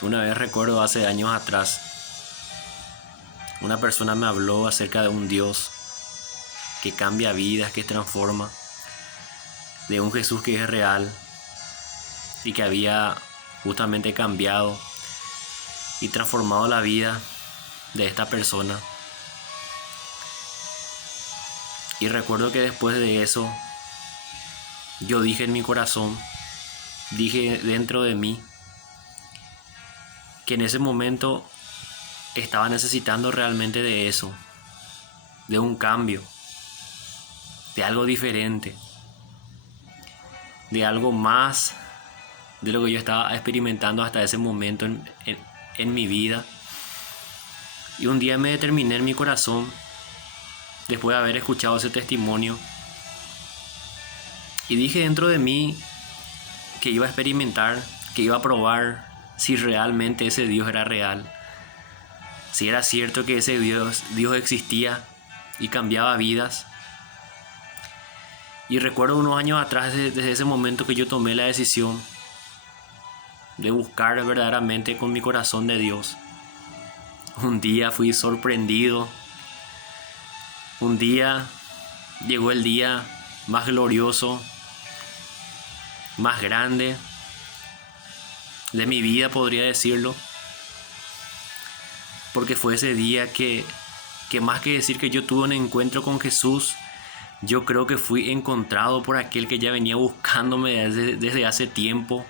Una vez recuerdo hace años atrás, una persona me habló acerca de un Dios que cambia vidas, que transforma, de un Jesús que es real y que había justamente cambiado y transformado la vida de esta persona. Y recuerdo que después de eso, yo dije en mi corazón, dije dentro de mí, que en ese momento estaba necesitando realmente de eso, de un cambio, de algo diferente, de algo más de lo que yo estaba experimentando hasta ese momento en mi vida. Y un día me determiné en mi corazón, después de haber escuchado ese testimonio, y dije dentro de mí que iba a experimentar, que iba a probar si realmente ese Dios era real, si era cierto que ese Dios existía y cambiaba vidas. Y recuerdo unos años atrás, desde ese momento que yo tomé la decisión de buscar verdaderamente con mi corazón de Dios. Un día fui sorprendido. Un día llegó el día más glorioso, más grande de mi vida, podría decirlo. Porque fue ese día que más que decir que yo tuve un encuentro con Jesús, yo creo que fui encontrado por aquel que ya venía buscándome desde hace tiempo.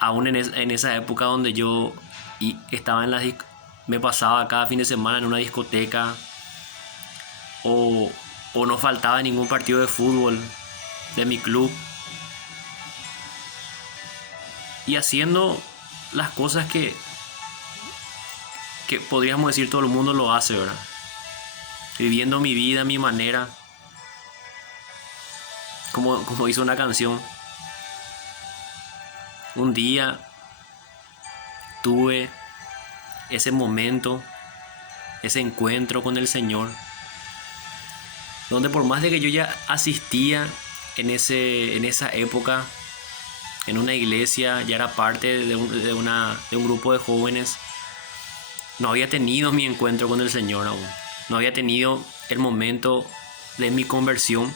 Aún en esa época donde yo estaba me pasaba cada fin de semana en una discoteca, o no faltaba ningún partido de fútbol de mi club, y haciendo las cosas que podríamos decir todo el mundo lo hace, ¿verdad? Viviendo mi vida a mi manera, como hizo una canción. Un día tuve ese momento, ese encuentro con el Señor, donde por más de que yo ya asistía en esa época en una iglesia, ya era parte de un grupo de jóvenes, no había tenido mi encuentro con el Señor aún, no había tenido el momento de mi conversión.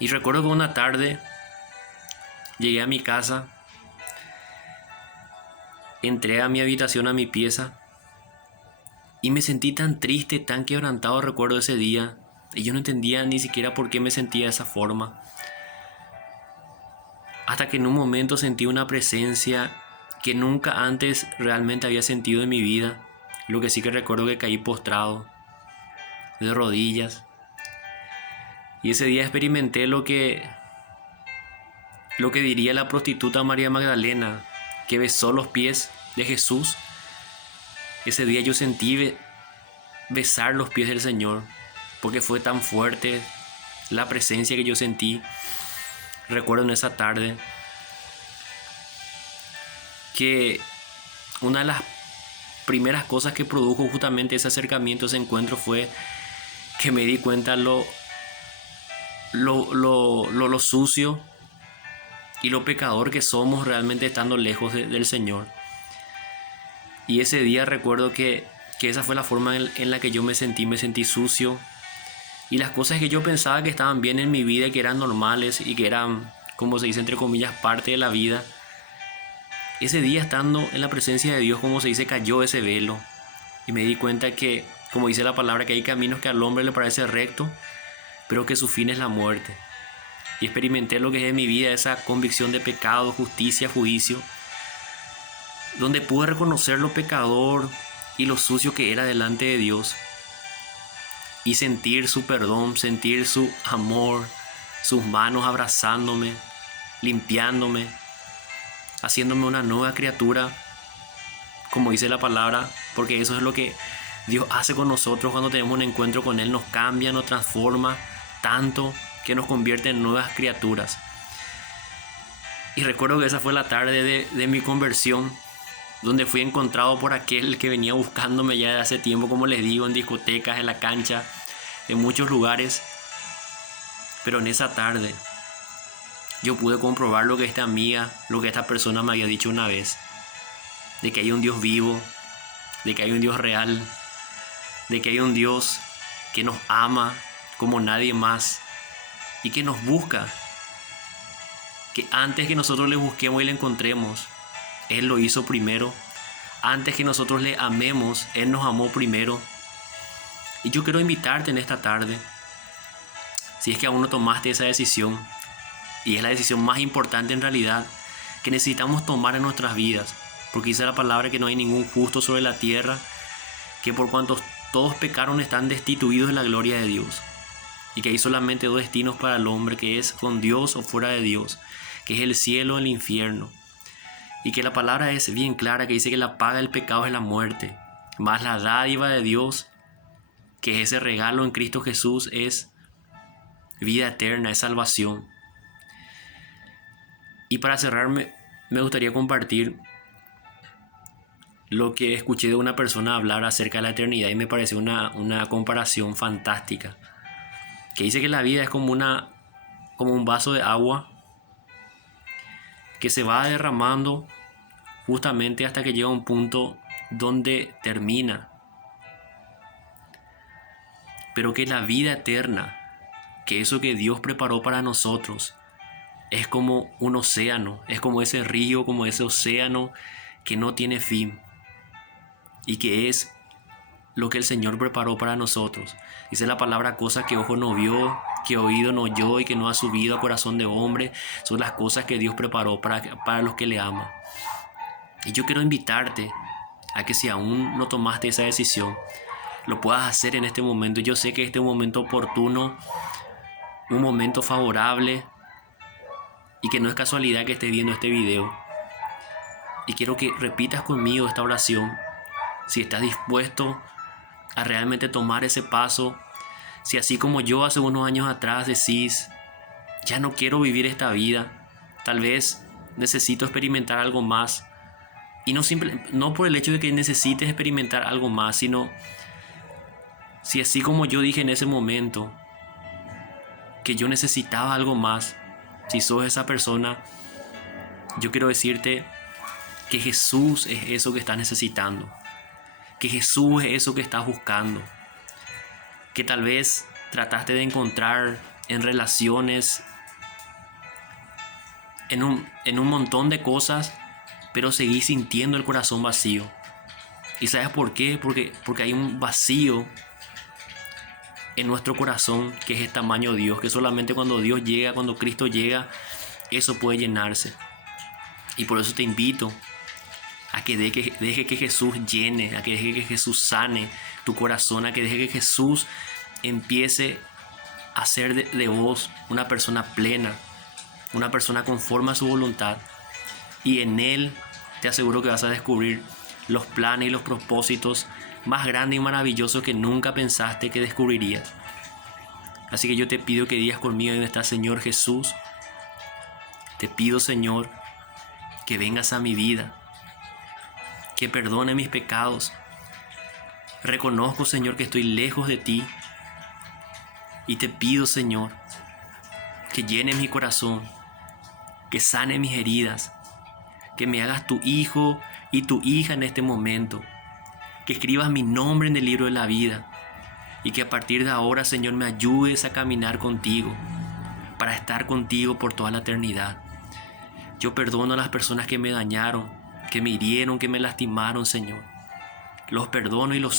Y recuerdo que una tarde llegué a mi casa, entré a mi habitación, a mi pieza, y me sentí tan triste, tan quebrantado. Recuerdo ese día, y yo no entendía ni siquiera por qué me sentía de esa forma. Hasta que en un momento sentí una presencia que nunca antes realmente había sentido en mi vida. Lo que sí que recuerdo que caí postrado, de rodillas. Y ese día experimenté lo que diría la prostituta María Magdalena, que besó los pies de Jesús. Ese día yo sentí besar los pies del Señor, porque fue tan fuerte la presencia que yo sentí. Recuerdo en esa tarde que una de las primeras cosas que produjo justamente ese acercamiento, ese encuentro, fue que me di cuenta lo sucio y lo pecador que somos realmente estando lejos del Señor. Y ese día recuerdo que esa fue la forma en la que yo me sentí sucio, y las cosas que yo pensaba que estaban bien en mi vida, que eran normales y que eran, como se dice entre comillas, parte de la vida, ese día estando en la presencia de Dios, como se dice, cayó ese velo, y me di cuenta que, como dice la palabra, que hay caminos que al hombre le parece recto, pero que su fin es la muerte. Y experimenté lo que es en mi vida, esa convicción de pecado, justicia, juicio, donde pude reconocer lo pecador y lo sucio que era delante de Dios, y sentir su perdón, sentir su amor, sus manos abrazándome, limpiándome, haciéndome una nueva criatura, como dice la palabra, porque eso es lo que Dios hace con nosotros cuando tenemos un encuentro con Él. Nos cambia, nos transforma tanto que nos convierte en nuevas criaturas. Y recuerdo que esa fue la tarde de mi conversión, donde fui encontrado por aquel que venía buscándome ya de hace tiempo, como les digo, en discotecas, en la cancha, en muchos lugares. Pero en esa tarde yo pude comprobar lo que esta amiga, lo que esta persona me había dicho una vez, de que hay un Dios vivo, de que hay un Dios real, de que hay un Dios que nos ama como nadie más y que nos busca, que antes que nosotros le busquemos y le encontremos, Él lo hizo primero. Antes que nosotros le amemos, Él nos amó primero. Y yo quiero invitarte en esta tarde, si es que aún no tomaste esa decisión, y es la decisión más importante en realidad que necesitamos tomar en nuestras vidas, porque dice la palabra que no hay ningún justo sobre la tierra, que por cuanto todos pecaron están destituidos de la gloria de Dios, y que hay solamente dos destinos para el hombre, que es con Dios o fuera de Dios, que es el cielo o el infierno. Y que la palabra es bien clara, que dice que la paga del pecado es la muerte, más la dádiva de Dios, que es ese regalo en Cristo Jesús, es vida eterna, es salvación. Y para cerrar, me gustaría compartir lo que escuché de una persona hablar acerca de la eternidad, y me pareció una comparación fantástica, que dice que la vida es como un vaso de agua que se va derramando justamente hasta que llega a un punto donde termina, pero que la vida eterna, que eso que Dios preparó para nosotros, es como un océano, es como ese río, como ese océano que no tiene fin, y que es lo que el Señor preparó para nosotros. Dice la palabra: cosas que ojo no vio, que oído no oyó y que no ha subido a corazón de hombre, son las cosas que Dios preparó para los que le aman. Y yo quiero invitarte a que, si aún no tomaste esa decisión, lo puedas hacer en este momento. Yo sé que este es un momento oportuno, un momento favorable, y que no es casualidad que estés viendo este video. Y quiero que repitas conmigo esta oración, si estás dispuesto a realmente tomar ese paso. Si así como yo hace unos años atrás decís: ya no quiero vivir esta vida, tal vez necesito experimentar algo más. Y no por el hecho de que necesites experimentar algo más, sino si así como yo dije en ese momento que yo necesitaba algo más, si sos esa persona, yo quiero decirte que Jesús es eso que estás necesitando, que Jesús es eso que estás buscando, que tal vez trataste de encontrar en relaciones, en un montón de cosas, pero seguís sintiendo el corazón vacío. ¿Y sabes por qué? Porque hay un vacío en nuestro corazón que es el tamaño de Dios, que solamente cuando Dios llega, cuando Cristo llega, eso puede llenarse. Y por eso te invito a que deje que Jesús llene, a que deje que Jesús sane tu corazón, a que deje que Jesús empiece a ser de vos una persona plena, una persona conforme a su voluntad. Y en Él te aseguro que vas a descubrir los planes y los propósitos más grandes y maravillosos que nunca pensaste que descubrirías. Así que yo te pido que digas conmigo: en está Señor Jesús, te pido, Señor, que vengas a mi vida, que perdone mis pecados. Reconozco, Señor, que estoy lejos de ti, y te pido, Señor, que llenes mi corazón, que sane mis heridas, que me hagas tu hijo y tu hija en este momento, que escribas mi nombre en el libro de la vida, y que a partir de ahora, Señor, me ayudes a caminar contigo, para estar contigo por toda la eternidad. Yo perdono a las personas que me dañaron, que me hirieron, que me lastimaron, Señor. Los perdono y los